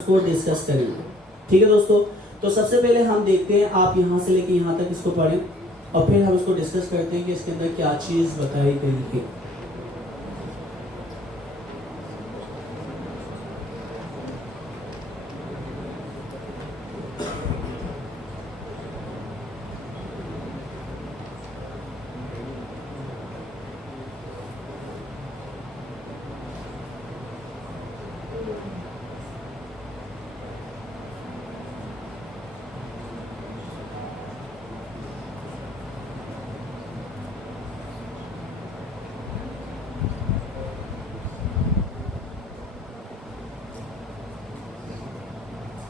को डिस्कस करेंगे। ठीक है दोस्तों, तो सबसे पहले हम देखते हैं, आप यहाँ से लेके यहाँ तक इसको पढ़ें और फिर हम इसको डिस्कस करते हैं कि इसके अंदर क्या चीज़ बताई गई है।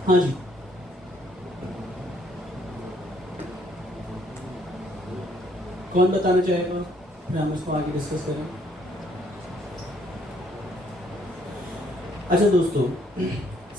हाँ जी, कौन बताना चाहेगा, फिर हम इसको आगे डिस्कस करें। अच्छा दोस्तों,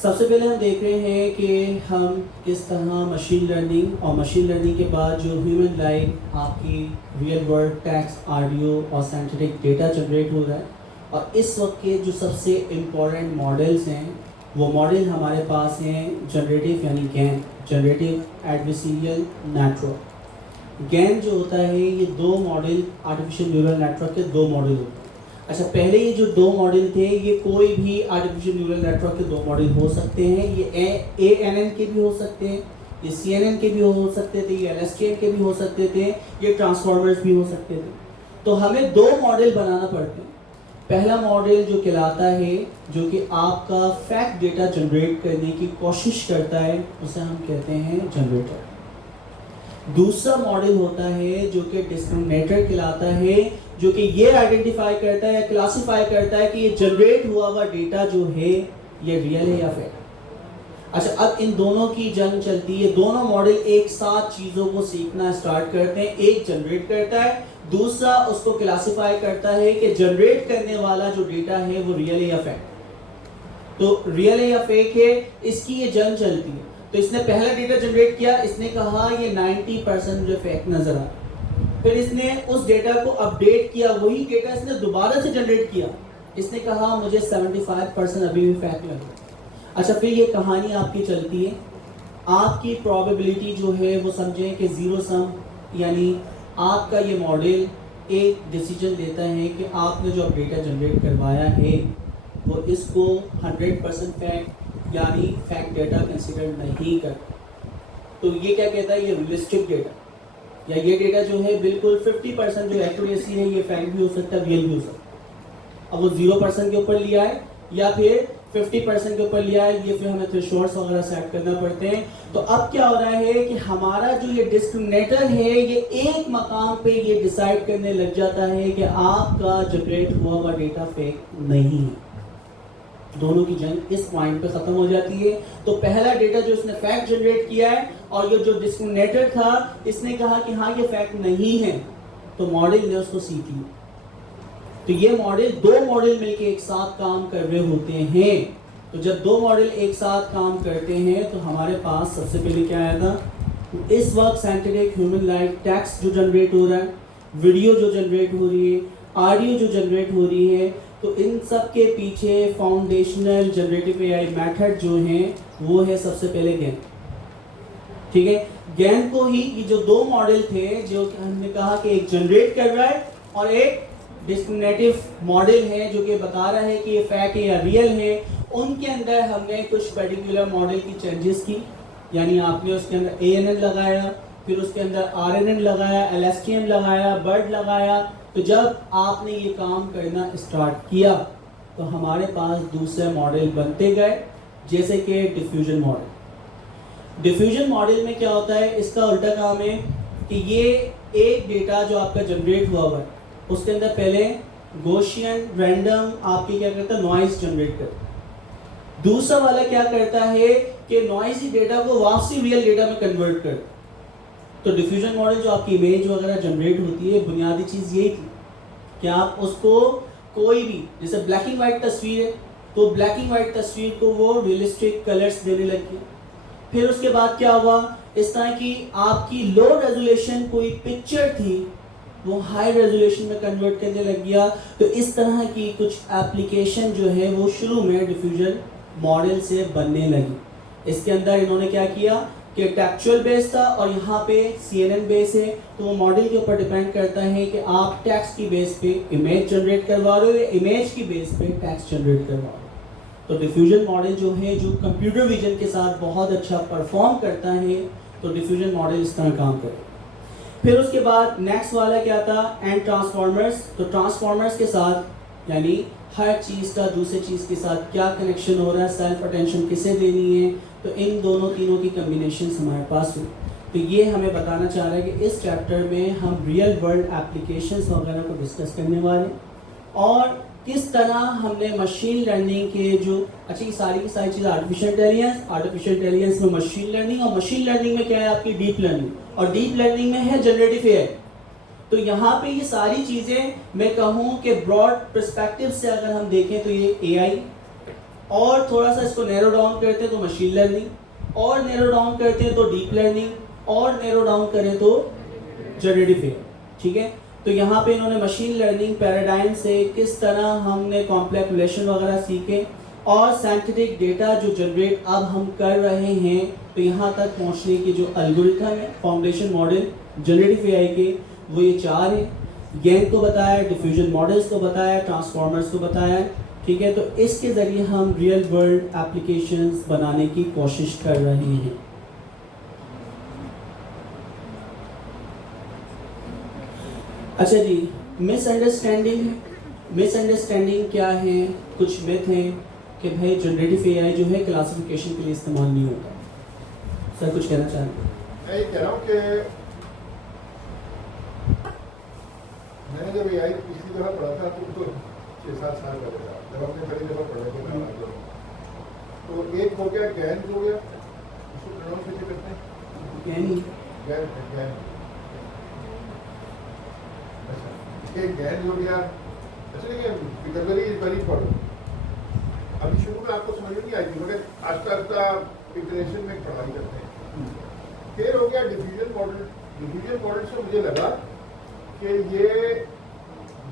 सबसे पहले हम देख रहे हैं कि हम किस तरह मशीन लर्निंग और मशीन लर्निंग के बाद जो ह्यूमन लाइक आपकी रियल वर्ल्ड टेक्स्ट, ऑडियो और साइंटिफिक डेटा जनरेट हो रहा है। और इस वक्त के जो सबसे इम्पोर्टेंट मॉडल्स हैं वो मॉडल हमारे पास हैं जनरेटिव, यानी GAN, generative adversarial network. GAN जो होता है ये दो मॉडल, आर्टिफिशियल न्यूरल नेटवर्क के दो मॉडल होते हैं। अच्छा, पहले ये जो दो मॉडल थे ये कोई भी आर्टिफिशियल न्यूरल नेटवर्क के दो मॉडल हो सकते हैं। ये ANN के भी हो सकते हैं, ये CNN के भी हो सकते थे, ये LSTM के भी हो सकते थे, ये ट्रांसफॉर्मर्स भी हो सकते थे। तो हमें दो मॉडल बनाना पड़ते हैं। पहला मॉडल जो कहलाता है, जो कि आपका फैक्ट डेटा जनरेट करने की कोशिश करता है, उसे हम कहते हैं जनरेटर। दूसरा मॉडल होता है जो कि डिस्क्रिमिनेटर कहलाता है, जो कि ये आइडेंटिफाई करता है, क्लासिफाई करता है कि ये जनरेट हुआ हुआ डेटा जो है ये रियल है या फेक। अच्छा, अब इन दोनों की जंग चलती है। दोनों मॉडल एक साथ चीज़ों को सीखना स्टार्ट करते हैं। एक जनरेट करता है, दूसरा उसको क्लासिफाई करता है कि जनरेट करने वाला जो डेटा है वो रियल है या फेक। तो रियल है या फेक है, इसकी ये जंग चलती है। तो इसने पहला डेटा जनरेट किया, इसने कहा ये 90% मुझे फेक नजर आ। फिर इसने उस डेटा को अपडेट किया, वही डेटा इसने दोबारा से जनरेट किया, इसने कहा मुझे 75% अभी भी फेक लगा। अच्छा, फिर ये कहानी आपकी चलती है। आपकी प्रोबेबिलिटी जो है वो समझें कि जीरो सम, यानी आपका ये मॉडल एक डिसीजन देता है कि आपने जो डेटा जनरेट करवाया है वो इसको 100% फैक्ट यानी फैक्ट डेटा कंसिडर नहीं करता। तो ये क्या कहता है, ये रियलिस्टिक डेटा, या ये डेटा जो है बिल्कुल 50% जो एक्यूरेसी है ये फैक्ट भी हो सकता है, रियल भी हो सकता है। अब वो 0% के ऊपर लिया है या फिर 50% के ऊपर लिया है, ये फिर हमें थ्रेशोल्ड्स वगैरह सेट करना पड़ते हैं। तो अब क्या हो रहा है कि हमारा जो ये डिस्क्रिमिनेटर है ये एक मकाम पे ये डिसाइड करने लग जाता है कि आपका जनरेट हुआ हुआ डेटा फेक नहीं है। दोनों की जंग इस पॉइंट पे खत्म हो जाती है। तो पहला डेटा जो इसने फैक्ट जनरेट किया है और ये जो डिस्क्रिमिनेटर था इसने कहा कि हाँ ये फैक्ट नहीं है, तो मॉडल ने उसको सीख लिया। तो ये मॉडल, दो मॉडल मिलके एक साथ काम कर रहे होते हैं। तो जब दो मॉडल एक साथ काम करते हैं तो हमारे पास सबसे पहले क्या आया था, इस वक्त साइंटिफिक ह्यूमन लाइक टेक्स्ट जो जनरेट हो रहा है, वीडियो जो जनरेट हो रही है, ऑडियो जो जनरेट हो रही है, तो इन सब के पीछे फाउंडेशनल जनरेटिव AI मेथड जो हैं वो है सबसे पहले गैन। ठीक है, गैन को ही ये जो दो मॉडल थे जो हमने कहा कि एक जनरेट कर रहा है और एक डिस्क्रिमिनेटिव मॉडल है जो कि बता रहा है कि ये फैक्ट है या रियल है, उनके अंदर हमने कुछ पर्टिकुलर मॉडल की चेंजेस की। यानी आपने उसके अंदर ANN लगाया, फिर उसके अंदर RNN लगाया, LSTM लगाया, BERT लगाया। तो जब आपने ये काम करना स्टार्ट किया तो हमारे पास दूसरे मॉडल बनते गए, जैसे कि डिफ्यूजन मॉडल। डिफ्यूजन मॉडल में क्या होता है, इसका उल्टा काम है कि ये एक डेटा जो आपका जनरेट हुआ है उसके अंदर पहले गॉसियन रैंडम आपकी क्या करता है, नॉइज जनरेट करता है। दूसरा वाला क्या करता है कि नॉइजी डेटा को वापसी रियल डेटा में कन्वर्ट करता है। तो डिफ्यूजन मॉडल जो आपकी इमेज वगैरह जनरेट होती है, बुनियादी चीज़ यही थी कि आप उसको कोई भी, जैसे ब्लैक एंड वाइट तस्वीर है तो ब्लैक एंड वाइट तस्वीर को वो रियलिस्टिक कलर्स देने लगी। फिर उसके बाद क्या हुआ, इस तरह की आपकी लो रेजोल्यूशन कोई पिक्चर थी वो हाई रेजोल्यूशन में कन्वर्ट करने लग गया। तो इस तरह की कुछ एप्लीकेशन जो है वो शुरू में डिफ्यूजन मॉडल से बनने लगी। इसके अंदर इन्होंने क्या किया कि टेक्सचुअल बेस था और यहाँ पे CNN बेस है, तो वो मॉडल के ऊपर डिपेंड करता है कि आप टेक्स्ट की बेस पे इमेज जनरेट करवा रहे हो या इमेज की बेस पे टेक्स्ट जनरेट करवा रहे हो। तो डिफ्यूजन मॉडल जो है, जो कंप्यूटर विजन के साथ बहुत अच्छा परफॉर्म करता है, तो डिफ्यूजन मॉडल इस तरह काम करे। फिर उसके बाद नेक्स्ट वाला क्या था, एंड ट्रांसफॉर्मर्स। तो ट्रांसफॉर्मर्स के साथ यानी हर चीज़ का दूसरे चीज़ के साथ क्या कनेक्शन हो रहा है, सेल्फ अटेंशन किसे देनी है, तो इन दोनों तीनों की कम्बिनेशन हमारे पास हुई। तो ये हमें बताना चाह रहा है कि इस चैप्टर में हम रियल वर्ल्ड एप्लीकेशंस वगैरह को डिस्कस करने वाले हैं और किस तरह हमने मशीन लर्निंग के जो अच्छी सारी की सारी चीज़ें आर्टिफिशियल इंटेलिजेंस में मशीन लर्निंग, और मशीन लर्निंग में क्या है आपकी डीप लर्निंग, और डीप लर्निंग में है जनरेटिव एआई। तो यहाँ पे ये सारी चीज़ें मैं कहूँ कि ब्रॉड पर्सपेक्टिव से अगर हम देखें तो ये एआई, और थोड़ा सा इसको नैरो डाउन करते हैं तो मशीन लर्निंग, और नैरो डाउन करते हैं तो डीप लर्निंग, और नैरो डाउन करें तो जनरेटिव एआई। ठीक है, तो यहाँ पे इन्होंने मशीन लर्निंग पैराडाइम से किस तरह हमने कॉम्प्लेक्स रिलेशन वगैरह सीखे, और साइंटिफिक डेटा जो जनरेट अब हम कर रहे हैं, तो यहाँ तक पहुँचने की जो एल्गोरिथम है, फाउंडेशन मॉडल जनरेटिव एआई के, वो ये चार हैं। गैन को बताया, डिफ्यूजन मॉडल्स को बताया, ट्रांसफॉर्मर्स को बताया। ठीक है, तो इसके ज़रिए हम रियल वर्ल्ड एप्लीकेशंस बनाने की कोशिश कर रहे हैं। अच्छा जी, मिसअंडरस्टैंडिंग क्या है, कुछ मिथ हैं कि भाई जनरेटिव एआई जो है क्लासिफिकेशन के लिए इस्तेमाल नहीं होता। सर कुछ कहना चाहें? मैं ये कह रहा हूँ कि मैंने जब एआई पिछली दफ़ा पढ़ा था तो 6-7 साल पहले था, जब अपने पहली दफ़ा पढ़ने को था, तो एक हो गया गैन, हो गया उसको प्रोनाउंस कैसे करते हैं? गैन। अच्छा, एक गैन हो गया। अच्छा, देखिए विकलरी इज वेरी इंपॉर्टेंट। अभी शुरू में आपको समझ नहीं आई थी, मगर आस्ता आस्ता इंटरेक्शन में पढ़ाई करते हैं। फिर हो गया डिफ्यूजन मॉडल। डिफ्यूजन मॉडल से मुझे लगा कि ये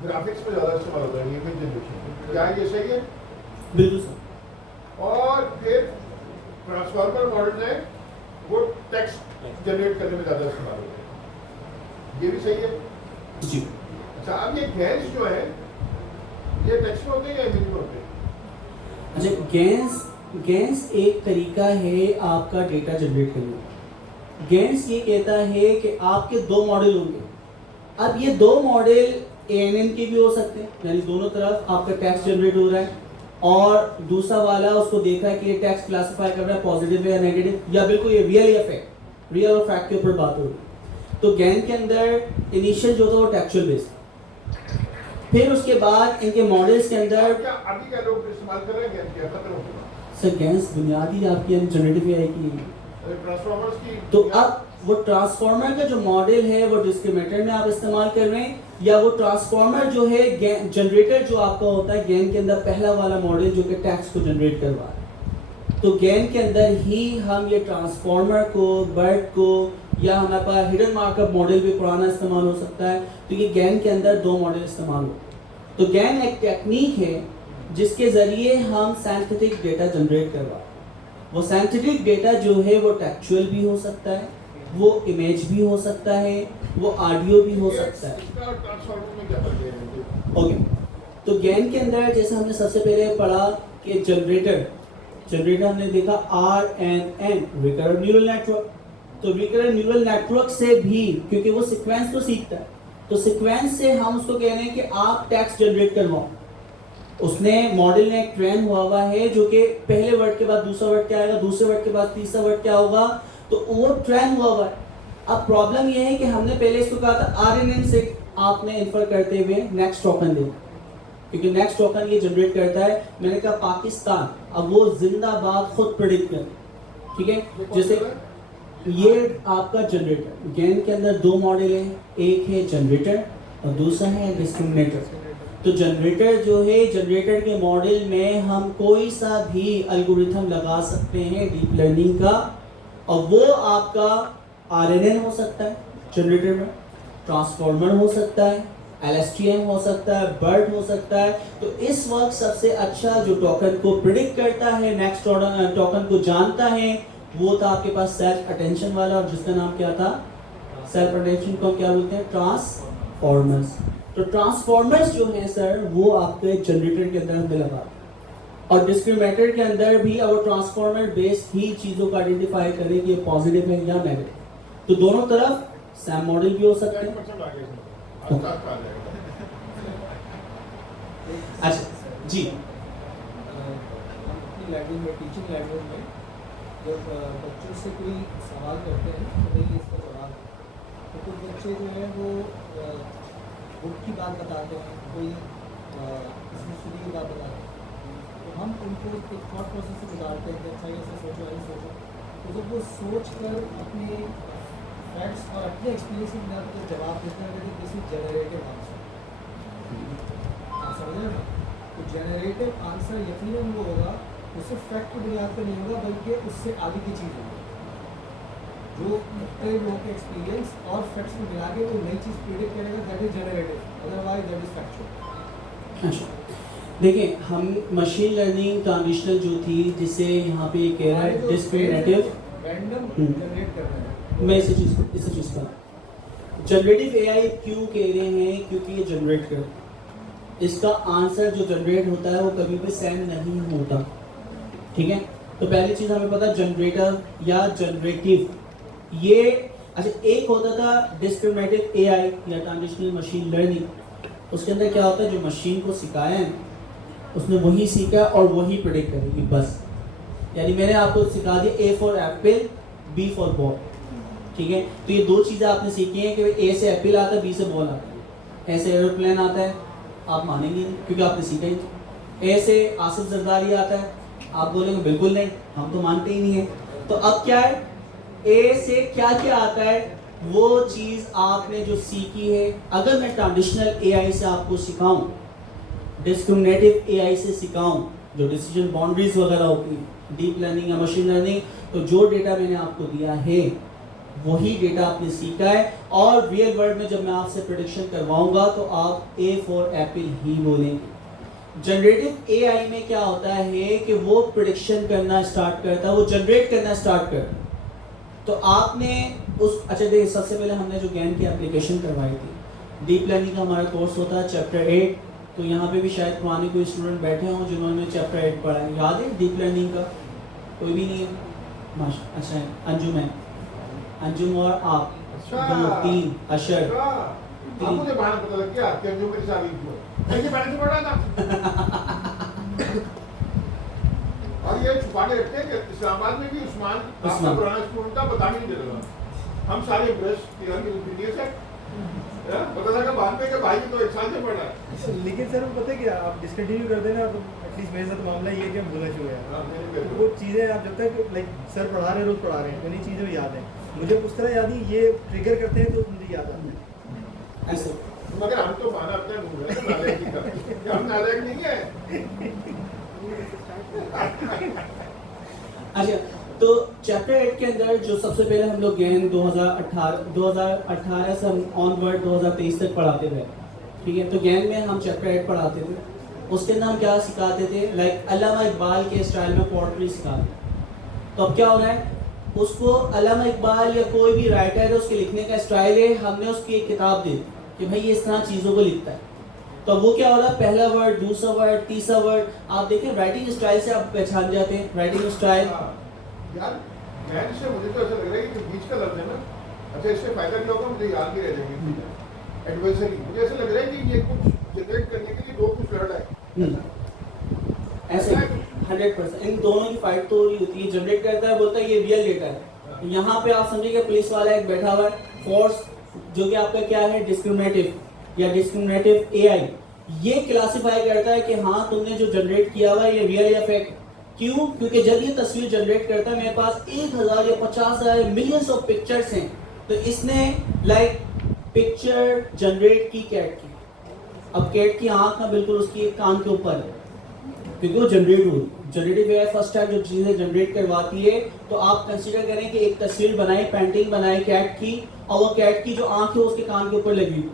ग्राफिक्स में ज़्यादा इस्तेमाल होता है, इमेज जनरेशन। क्या ये सही है? बिल्कुल सर। और फिर ट्रांसफॉर्मर मॉडल है, वो टेक्स्ट जनरेट करने में ज़्यादा इस्तेमाल होता है। ये भी सही है जी। अच्छा, अब ये गैन्स जो है, ये टेक्स्ट में होते हैं या इमेज में होते हैं? अच्छा, गैन्स एक तरीका है आपका डेटा जनरेट करने का। गैन्स ये कहता है कि आपके दो मॉडल होंगे। अब ये दो मॉडल ANN के भी हो सकते हैं, यानी दोनों तरफ आपका टेक्स्ट जनरेट हो रहा है, और दूसरा वाला उसको देखा है कि ये टेक्स्ट क्लासिफाई कर रहा है पॉजिटिव है या नेगेटिव, या बिल्कुल ये रियल या फैक्ट, रियल और फैक्ट के ऊपर बात हो रही है। तो गैन के अंदर इनिशियल जो था वो टेक्सचुअल बेस, फिर उसके बाद इनके मॉडल्स के अंदर क्या अभी क्या लोग इस्तेमाल कर रहे हैं गैन? क्या खत्म हो गया? सर गैन्स बुनियादी आपकी जनरेटिव एआई की है। ट्रांसफॉर्मर्स की तो अब वो ट्रांसफॉर्मर का जो मॉडल है वो डिस्क्रिमिनेटर में आप इस्तेमाल कर रहे हैं, या वो ट्रांसफॉर्मर जो है जनरेटर जो आपका होता है गैन के अंदर पहला वाला मॉडल जो कि टेक्स्ट को जनरेट करवा रहा है। तो गैन के अंदर ही हम ये ट्रांसफॉर्मर को, बर्ड को, या हमारे पास हिडन मार्कअप मॉडल भी पुराना इस्तेमाल हो सकता है। तो ये गैन के अंदर दो मॉडल इस्तेमाल होते हैं। तो गैन एक टेक्निक है जिसके ज़रिए हम साइंटिफिक डेटा जनरेट करवा, वो साइंटिफिक डेटा जो है वो टेक्सचुअल भी हो सकता है, वो इमेज भी हो सकता है, वो ऑडियो भी हो सकता है। ओके, तो गैन के अंदर जैसे हमने सबसे पहले पढ़ा कि जनरेटर हमने देखा RNN, रिकरेंट न्यूरल नेटवर्क। तो रिकरेंट न्यूरल नेटवर्क से भी, क्योंकि वो सीक्वेंस को सीखता है, तो सीक्वेंस से हम उसको कह रहे हैं कि आप टेक्स्ट जनरेट करवाओ। उसने मॉडल ने एक ट्रेन हुआ है जो कि पहले वर्ड के बाद दूसरा वर्ड क्या आएगा, दूसरे वर्ड के बाद तीसरा वर्ड क्या होगा, तो वो ट्रेन हुआ है। अब प्रॉब्लम ये है कि हमने पहले इसको कहा था RNN से आपने इन्फर करते हुए नेक्स्ट टोकन दे, क्योंकि नेक्स्ट टोकन ये जनरेट करता है। मैंने कहा पाकिस्तान, अब वो जिंदाबाद खुद प्रेडिक्ट कर, ठीक है। जैसे ये आपका जनरेटर, गैन के अंदर दो मॉडल हैं, एक है जनरेटर और दूसरा है डिस्क्रिमिनेटर। तो जनरेटर जो है, जनरेटर के मॉडल में हम कोई सा भी एल्गोरिथम लगा सकते हैं डीप लर्निंग का, और वो आपका RNN हो सकता है जनरेटर में, ट्रांसफॉर्मर हो सकता है, LSTM हो सकता है, BERT हो सकता है। तो इस वक्त सबसे अच्छा जो टोकन को प्रिडिक्ट करता है, नेक्स्ट टोकन को जानता है, वो था आपके पास सेल्फ अटेंशन वाला, और जिसका नाम क्या था? सेल्फ अटेंशन को हम क्या बोलते हैं? ट्रांसफॉर्मर्स। तो ट्रांसफॉर्मर्स जो है सर, वो आपके जनरेटर के अंदर हमें लगा, और डिस्क्रिमिनेटर के अंदर भी अब ट्रांसफॉर्मर बेस्ड ही चीज़ों को आइडेंटिफाई करें कि ये पॉजिटिव है या नेगेटिव। तो दोनों तरफ सैम मॉडल भी हो सकते हैं। 10% आ गया इसमें। आस्ता-आस्ता आ जाएगा। अच्छा जी, हम अपनी लैंग्वेज में, टीचिंग लैंग्वेज में जब बच्चों से कोई सवाल करते हैं तो भाई इसका जवाब है, तो कुछ बच्चे जो है वो बुक की बात बताते हैं, कोई इसमें स्टडी की बात बताते हैं, तो हम उनको एक थॉट प्रोसेस से गुजारते हैं कि अच्छा ऐसे सोचो, ऐसे सोचो। तो जब वो सोच कर अपने फैक्ट्स और अपने एक्सपीरियंस के बिना पर जवाब देते हैं, कि दिस इज जनरेटिव आंसर, आप समझ रहे हैं ना? तो जनरेटिव आंसर यकीनन वो होगा, उससे फैक्ट की बुनियाद पर नहीं होगा, बल्कि उससे आगे की चीज़ होगी, जो कई लोगों के एक्सपीरियंस और फैक्ट्स को मिला के वो नई चीज़ प्रिडिक्ट करेगा, that is generative, otherwise that is factual. अच्छा देखिए, हम मशीन लर्निंग ट्रांजिशनल जो थी, जिसे यहाँ पे कह रहा है डिस्क्रिमिनेटिव, रैंडम जनरेट करना है। मैं इसी चीज़ का जनरेटिव एआई क्यों कह रहे हैं? क्योंकि ये जनरेट कर, इसका आंसर जो जनरेट होता है वो कभी भी सेम नहीं होता, ठीक है? तो पहली चीज़ हमें पता, जनरेटर या जनरेटिव, ये अच्छा एक होता था डिस्क्रिमिनेटिव एआई या ट्रांजिशनल मशीन लर्निंग। उसके अंदर क्या होता है, जो मशीन को सिखाया है उसने वही सीखा और वही प्रेडिक्ट करेगी बस। यानी मैंने आपको सिखा दिया A for apple, B for ball, ठीक है? तो ये दो चीज़ें आपने सीखी हैं कि ए से एप्पल आता है, बी से बॉल आता है। ए से एरोप्लेन आता है, आप मानेंगे नहीं क्योंकि आपने सीखा ही नहीं। ए से आसिफ जरदारी आता है, आप बोलेंगे बिल्कुल नहीं, हम तो मानते ही नहीं है। तो अब क्या है, ए से क्या क्या आता है, वो चीज़ आपने जो सीखी है। अगर मैं ट्रांजिशनल एआई से आपको सिखाऊं, डिस्क्रिमिनेटिव एआई से सिखाऊं, जो डिसीजन बाउंड्रीज वगैरह होती हैं, डीप लर्निंग या मशीन लर्निंग, तो जो डेटा मैंने आपको दिया है वही डेटा आपने सीखा है, और रियल वर्ल्ड में जब मैं आपसे प्रेडिक्शन करवाऊंगा तो आप ए फॉर एप्पल ही बोलेंगे। जनरेटिव एआई में क्या होता है कि वो प्रेडिक्शन करना स्टार्ट करता है, वो जनरेट करना स्टार्ट करता है। तो आपने उस अच्छा देखिए, सबसे पहले हमने जो गैन की एप्लीकेशन करवाई थी, डीप लर्निंग का हमारा कोर्स होता है चैप्टर 8। तो यहाँ पे भी शायद पुराने कोई स्टूडेंट बैठे हों जिन्होंने चैप्टर 8 पढ़ा है, याद है डीप लर्निंग का? कोई भी नहीं है? अच्छा, अंजुम है, अंजुम और आप, अच्छा। 2 3 अशर। अब मुझे बाहर पता लग गया कि जो मेरी शादी हुई ऐसे मैंने से पढ़ा था। और ये छुपा के रखते हैं कि इस्लामाबाद में भी उस्मान आपका पुराना स्टूडेंट था, बता नहीं दे रहा। हम सारे इम्प्रेस कि हम इंजीनियर है, पता लगा बाद में कि भाई तो 1 साल से पढ़ा है। लेकिन सर वो पता है कि आप डिसकंटिन्यू कर देना, तो एटलीस्ट मेरे साथ मामला ये है कि हम भूलना शुरू है। तो वो चीज़ें आप जब तक लाइक सर पढ़ा रहे हैं, रोज पढ़ा रहे हैं, उन्हीं चीज़ें याद हैं मुझे, उस तरह याद ही ये ट्रिगर करते हैं तो मुझे याद आता है ऐसे। मगर हम तो माना अपना मुंह है, नालायक का हम नालायक नहीं है। अच्छा, तो चैप्टर 8 के अंदर जो सबसे पहले हम लोग गैन 2018 से हम ऑनवर्ड 2023 तक पढ़ाते थे, ठीक है? तो गैन में हम चैप्टर 8 पढ़ाते थे। उसके अंदर हम क्या सिखाते थे, लाइक अल्लामा इकबाल के स्टाइल में पोएट्री सिखाते। तो अब क्या हो रहा है, उसको अल्लामा इकबाल या कोई भी राइटर है, उसके लिखने का स्टाइल है, हमने उसकी एक किताब दी कि भाई ये इस तरह चीज़ों को लिखता है। तो वो क्या हो रहा है, पहला वर्ड, दूसरा वर्ड, तीसरा वर्ड, आप देखें राइटिंग स्टाइल से आप पहचान जाते हैं राइटिंग स्टाइल। यार गैन से मुझे तो ऐसा लग रहा है कि बीच का लफ्ज है ना, अच्छा इससे फायदा क्या होगा, मुझे याद भी रह जाएंगे। एडवर्सरी, मुझे ऐसा लग रहा है कि ये कुछ जनरेट करने के लिए दो कुछ लड़ रहा है। ऐसे 100% इन दोनों की फाइट तो हो रही होती है। जनरेट करता है, बोलता है ये रियल डेटा है। यहाँ पे आप समझिए पुलिस वाला एक बैठा हुआ है, फोर्स जो कि आपका क्या है, डिस्क्रिमिनेटिव या डिस्क्रिमिनेटिव एआई, ये क्लासिफाई करता है कि हाँ तुमने जो जनरेट किया हुआ है ये रियल या फेक। क्यों? क्योंकि जब ये तस्वीर जनरेट करता है, मेरे पास 1000 या 50,000 मिलियंस ऑफ पिक्चर्स हैं, तो इसने लाइक पिक्चर जनरेट की कैट की। अब कैट की आंख ना बिल्कुल उसकी एक कान के ऊपर है, क्योंकि वो जनरेट हुई। जनरेटिव एआई फर्स्ट टाइम जो चीज़ें जनरेट करवाती है, तो आप कंसीडर करें कि एक तस्वीर बनाई, पेंटिंग बनाई कैट की, और वो कैट की जो आंख है उसके कान के ऊपर लगी हुई।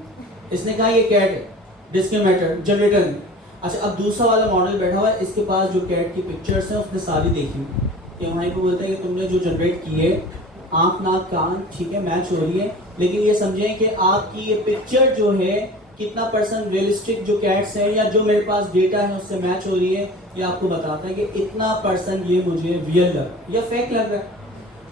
इसने कहा ये कैट है, डिस्क्रिमिनेटर जनरेटर नहीं। अच्छा, अब दूसरा वाला मॉडल बैठा हुआ है, इसके पास जो कैट की पिक्चर्स हैं उसने सारी देखी कि वहीं पे बोलता है कि तुमने जो जनरेट की है, आँख नाक कान ठीक है मैच हो रही है, लेकिन ये समझें कि आपकी ये पिक्चर जो है कितना परसेंट रियलिस्टिक जो कैट्स हैं या जो मेरे पास डेटा है उससे मैच हो रही है, ये आपको बताता है कि इतना परसेंट ये मुझे रियल लग या फेक लग रहा है।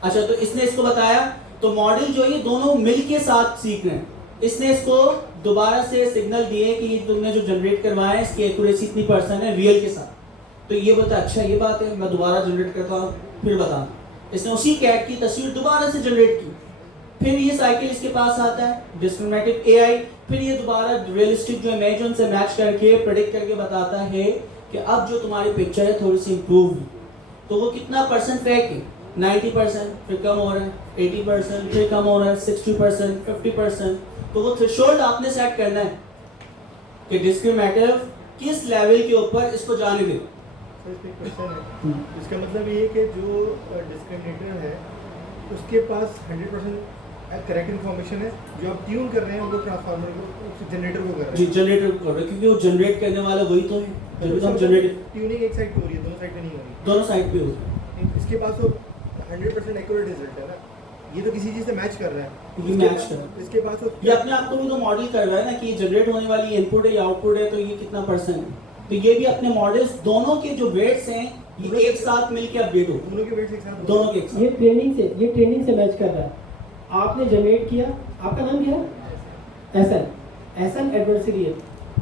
अच्छा, तो इसने इसको बताया, तो मॉडल जो है ये दोनों मिल के साथ सीख रहे हैं। इसने इसको दोबारा से सिग्नल दिए कि तुमने जो जनरेट करवाया है इसकी एक्यूरेसी इतनी परसेंट है रियल के साथ। तो ये बता, अच्छा ये बात है, मैं दोबारा जनरेट करता हूँ, फिर बता। इसने उसी कैट की तस्वीर दोबारा से जनरेट की, फिर ये साइकिल इसके पास आता है डिस्क्रिमिनेटिव एआई, फिर ये दोबारा रियलिस्टिक जो इमेज उनसे मैच करके प्रेडिक्ट करके बताता है कि अब जो तुम्हारी पिक्चर है थोड़ी सी इंप्रूव हुई। तो वो कितना परसेंट फेक है, 90%, फिर कम हो रहा है 80%, फिर कम हो रहा है 60%, 50%। तो वो थ्रेशोल्ड आपने सेट करना है कि डिस्क्रिमिनेटिव किस लेवल के ऊपर इसको जाने दे। सर इसमें क्वेश्चन है, इसका मतलब ये है कि जो डिस्क्रिमिनेटर है उसके पास 100% करेक्ट इन्फॉर्मेशन है, जो आप ट्यून कर रहे हैं वो ट्रांसफार्मर को जनरेटर को कर रहे हैं। जी, जनरेटर को कर रहे हैं क्योंकि वो जनरेट करने वाला वही तो है। जब भी हम जनरेट ट्यूनिंग एक साइड पे हो रही है, दोनों साइड पे नहीं हो रही। दोनों साइड पे हो, इसके पास तो 100% एक्यूरेट रिजल्ट है ना, ये तो किसी चीज़ से मैच कर रहा है। ये मैच कर रहा है। इसके पास तो ये अपने आप को भी तो मॉडल कर रहा है ना कि ये जनरेट होने वाली इनपुट है या आउटपुट है, तो ये कितना परसेंट है। तो ये भी अपने मॉडल्स दोनों के जो वेट्स हैं ये एक साथ मिलके अपडेट हो, दोनों के वेट्स एक साथ दोनों के एक साथ। ये ट्रेनिंग से मैच कर रहा है। आपने जनरेट किया, आपका नाम क्या है? एहसन एडवर्सरी है।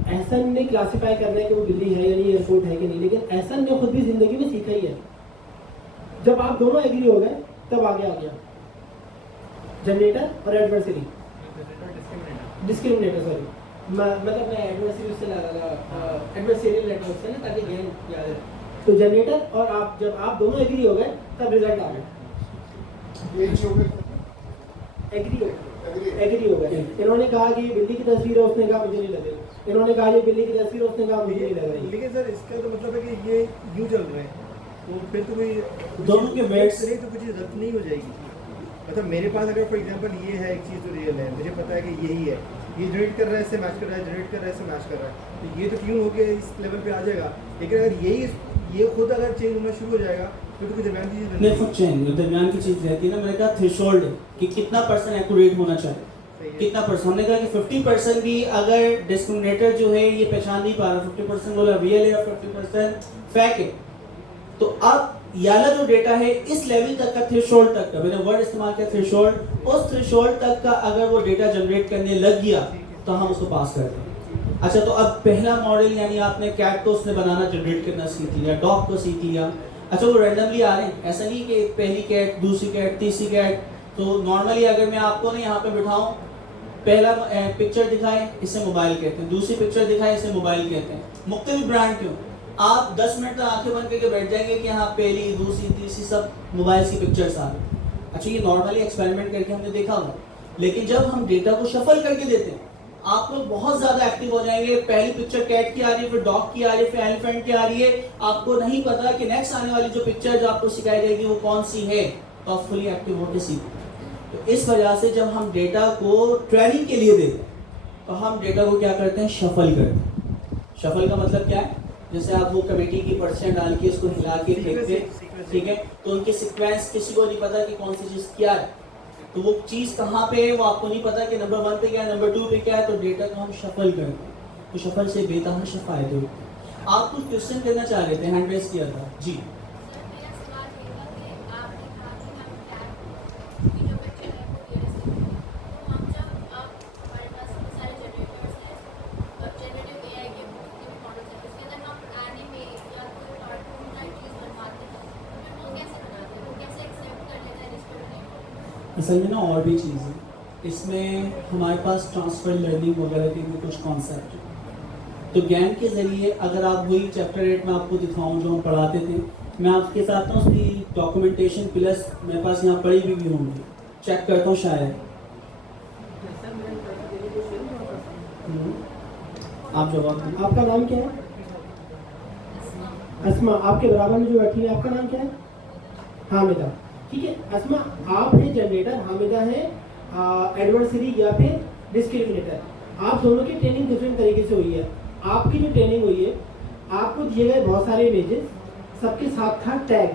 एहसन ने क्लासिफाई करना है कि वो बिल्ली है या नहीं, एयरपोर्ट है कि नहीं, लेकिन एहसन ने खुद भी जिंदगी में सीखा ही है। जब आप दोनों एग्री हो गए तब आगे आ गया जनरेटर और एडवर्सरी, डिस्क्रिमिनेटर सॉरी, मतलब मैं एडवर्सरी उससे एडवर्सरियल नेटवर्क से ना, ताकि गेम याद है। तो जनरेटर और आप, जब आप दोनों एग्री हो गए तब रिजल्ट आ गया। ये जो एग्री हो गए। इन्होंने कहा कि ये बिल्ली की तस्वीर है, उसने कहा मुझे नहीं लग रही। इन्होंने कहा ये बिल्ली की तस्वीर है, उसने कहा मुझे नहीं लग रही। लेकिन सर इसका तो मतलब है कि ये यूँ चल रहे हैं, तो फिर तो कोई दोनों के वेट्स नहीं, तो कुछ गलत नहीं हो जाएगी। मतलब मेरे पास अगर फॉर एग्जांपल ये है एक चीज़ जो रियल है, मुझे पता है कि यही है, ये जनरेट कर रहा है इससे मैच कर रहा है, जनरेट कर रहा है इससे मैच कर रहा है, तो ये तो ट्यून होकर इस लेवल पे आ जाएगा। लेकिन अगर ये खुद अगर चेंज होना शुरू हो जाएगा फिर तो कुछ दरमियान की चीज़ नहीं, खुद चेंज दरमियान की चीज रहती है ना। मैंने कहा थ्रेशोल्ड है कि कितना परसेंट एक्यूरेट होना चाहिए, कितना परसेंट। हमने कहा कि 50% भी अगर डिस्क्रिमिनेटर जो है ये पहचान नहीं पा रहा, 50% बोला रियल है और 50% फेक है, तो अब याला जो डेटा है इस लेवल तक का थ्रेशोल्ड तक का, मैंने वर्ड इस्तेमाल किया थ्रेशोल्ड, उस थ्रेशोल्ड तक का अगर वो डेटा जनरेट करने लग गया तो हम उसको पास करते हैं। अच्छा, तो अब पहला मॉडल यानी आपने कैट को उसने बनाना जनरेट करना सीख लिया, डॉग को सीख लिया। अच्छा, वो रैंडमली आ रहे हैं, ऐसा नहीं कि पहली कैट, दूसरी कैट, तीसरी कैट। तो नॉर्मली अगर मैं आपको ना यहाँ पे बिठाऊं, पहला पिक्चर दिखाए इसे मोबाइल कहते हैं, दूसरी पिक्चर दिखाए इसे मोबाइल कहते हैं। मुख्तलिफ ब्रांड क्यों, आप 10 मिनट तक आंखें बंद करके बैठ जाएंगे कि हाँ पहली दूसरी तीसरी सब मोबाइल की पिक्चर्स आ रही। अच्छा, ये नॉर्मली एक्सपेरिमेंट करके हमने देखा हुआ, लेकिन जब हम डेटा को शफल करके देते हैं आप लोग बहुत ज्यादा एक्टिव हो जाएंगे। पहली पिक्चर कैट की आ रही है, फिर डॉग की आ रही है, फिर एलिफेंट की आ रही है, आपको नहीं पता कि नेक्स्ट आने वाली जो पिक्चर जो आपको सिखाई जाएगी वो कौन सी है, तो आप फुली एक्टिव होकर सीखो। तो इस वजह से जब हम डेटा को ट्रेनिंग के लिए देते हैं तो हम डेटा को क्या करते हैं, शफल करते हैं। शफल का मतलब क्या है, जैसे आप वो कमेटी की पर्चियां डाल के उसको हिला के देखते हैं, ठीक है, तो उनके सीक्वेंस किसी को नहीं पता कि कौन सी चीज क्या है, तो वो चीज कहाँ पे है वो आपको नहीं पता कि नंबर 1 पे क्या है, नंबर 2 पे क्या है, तो डेटा को हम शफल करते हैं। तो शफल से बेतहाशा फायदे होते हैं। आप कुछ क्वेश्चन करना चाह रहे थे, हैंड रेज किया था जी। असल में ना और भी चीज़ है इसमें, हमारे पास ट्रांसफर लर्निंग वगैरह के भी कुछ कॉन्सेप्ट है। तो ज्ञान के ज़रिए अगर आप वही चैप्टर 8 में आपको दिखाऊं जो हम पढ़ाते थे, मैं आपके साथ ना उसकी डॉक्यूमेंटेशन प्लस मेरे पास यहाँ पढ़ी भी होंगी, चेक करता हूँ शायद। आप जवाब दें। आपका नाम क्या है? अस्मा। आपके बराबर में जो बैठी है आपका नाम क्या है? हामिदा। ठीक है अस्मा, आप है जनरेटर, हामिदा है एडवर्सरी या फिर डिस्क्रिमिनेटर। आप दोनों की ट्रेनिंग डिफरेंट तरीके से हुई है। आपकी जो ट्रेनिंग हुई है, आपको दिए गए बहुत सारे इमेजेस, सबके साथ था टैग।